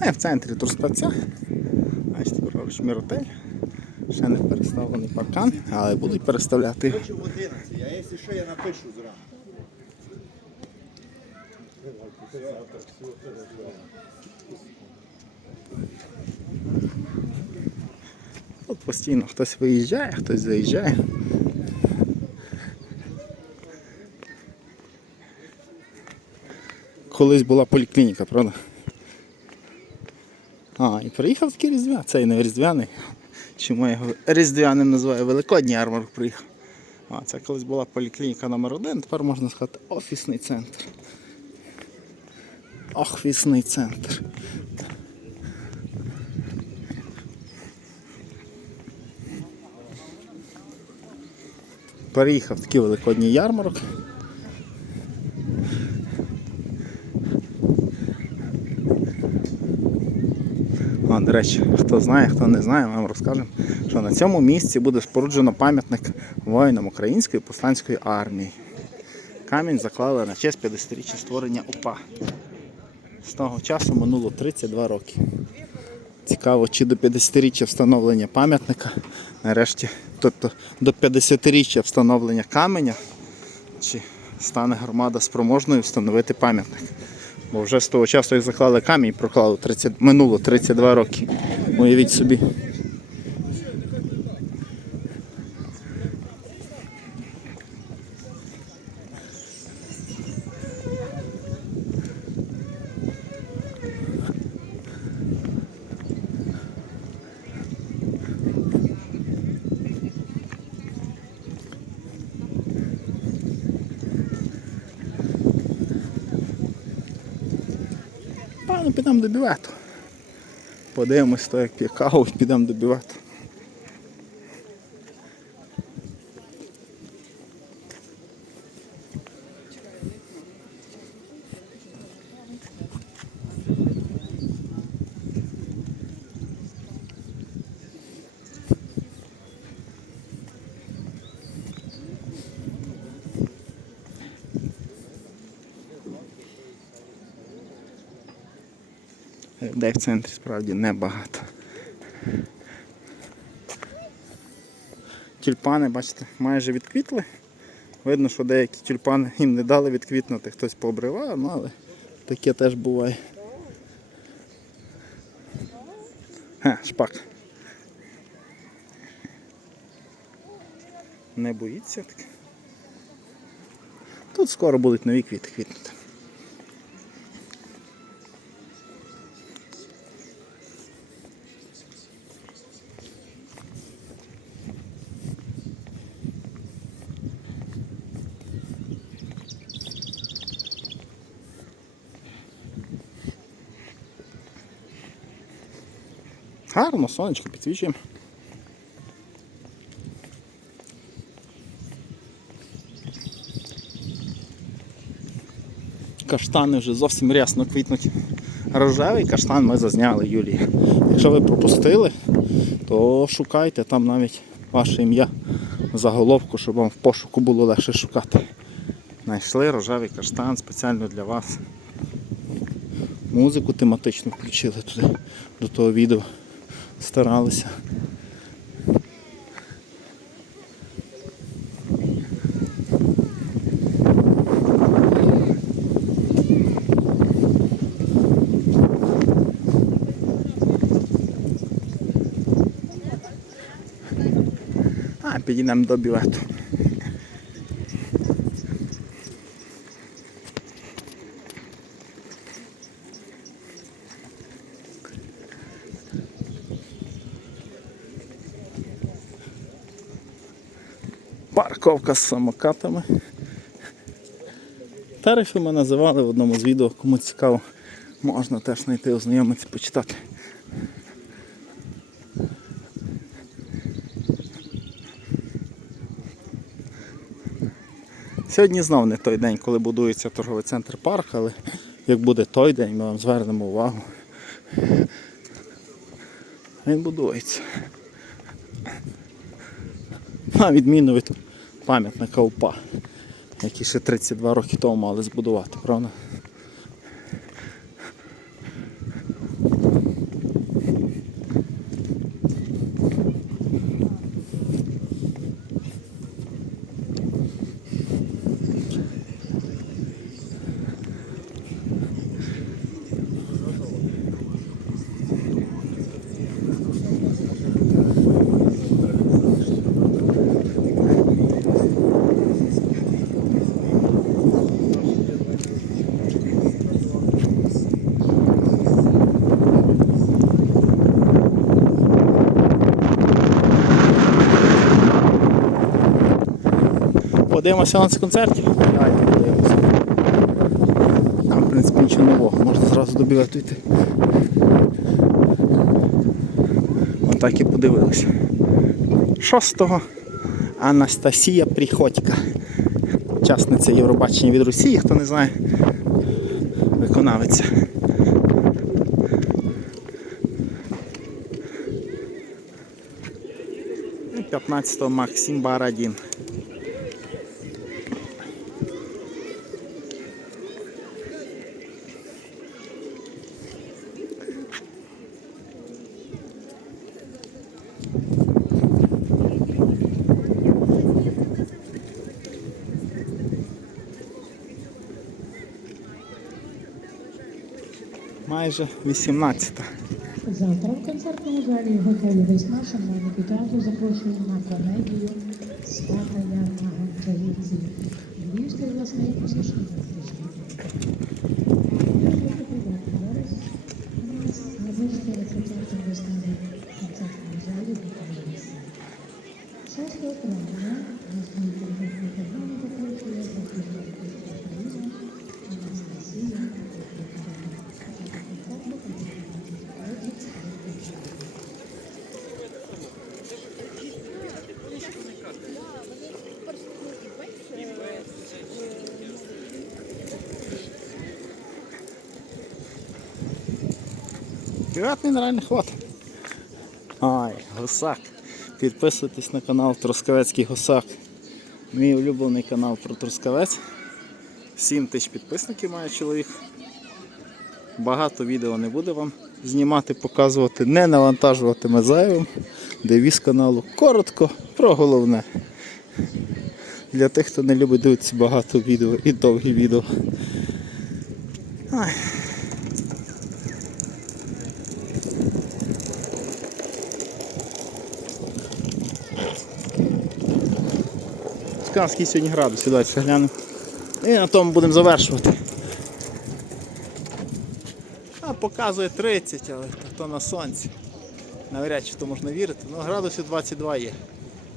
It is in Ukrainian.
А я в центрі Турспеця. Бачите, поруч міротель. Ще не переставлений паркан, але будуть переставляти. Хочу в 11, а якщо що, я напишу зранку. Тут постійно хтось виїжджає, хтось заїжджає. Колись була поліклініка, правда? А, і приїхав такий різдвяний. Цей не різдвяний. Чому я його різдвяним називаю? Великодній ярмарок приїхав. А, це колись була поліклініка номер один, тепер можна сказати офісний центр. Офісний центр. Переїхав такий великодній ярмарок. А, до речі, хто знає, хто не знає, ми вам розкажемо, що на цьому місці буде споруджено пам'ятник воїнам Української повстанської армії. Камінь заклали на честь 50-річчя створення УПА. З того часу минуло 32 роки. Цікаво, чи до 50-річчя встановлення пам'ятника, нарешті, тобто до 50-річчя встановлення каменя, чи стане громада спроможною встановити пам'ятник. Бо вже з того часу, як заклали камінь, проклало 30, минуло 32 роки. Уявіть собі. Підемо до бювету. Подивимось, то як і підемо до бювету. Людей в центрі справді небагато. Тюльпани, бачите, майже відквітли. Видно, що деякі тюльпани їм не дали відквітнути, хтось пообривав, ну але таке теж буває. Ха, шпак. Не боїться так. Тут скоро будуть нові квіти квітнути. Гарно, сонечко підсвічуємо. Каштани вже зовсім рясно квітнуть. Рожевий каштан ми зазняли Юлії. Якщо ви пропустили, то шукайте там навіть ваше ім'я заголовку, щоб вам в пошуку було легше шукати. Знайшли рожевий каштан спеціально для вас. Музику тематично включили туди до того відео старалися. А, підійдемо до бювету. Парковка з самокатами. Тарифи ми називали в одному з відео, кому цікаво, можна теж знайти, ознайомитися, почитати. Сьогодні знов не той день, коли будується торговий центр парк, але як буде той день, ми вам звернемо увагу. Він будується. На відміну від пам'ятника УПА, який ще 32 роки тому мали збудувати, правда? Подивимося на цей концерті. Давайте подивимося. Там, в принципі, нічого нового, можна зразу до білету йти. Отак і подивилися. Шостого Анастасія Приходька. Учасниця Євробачення від Росії, хто не знає, виконавиця. І 15-го Максим Барадін. Майже 18-та. Завтра в концертному залі готелю Весна шановні театру запрошуємо на комедію Свята Ярма Гончарівці. Львівський власний музичний фестиваль. Зараз Приват мінеральних вод. Ай, гусак. Підписуйтесь на канал Трускавецький Гусак. Мій улюблений канал про Трускавець. 7 тисяч підписників має чоловік. Багато відео не буде вам знімати, показувати, не навантажувати зайвим. Девіз каналу коротко про головне. Для тих, хто не любить дивитися багато відео і довгі відео. Ай. Цікаво, скільки сьогодні градусів, давайте глянемо. І на тому будемо завершувати. А показує 30, але то на сонці. Навряд чи то можна вірити. Ну градусів 22 є.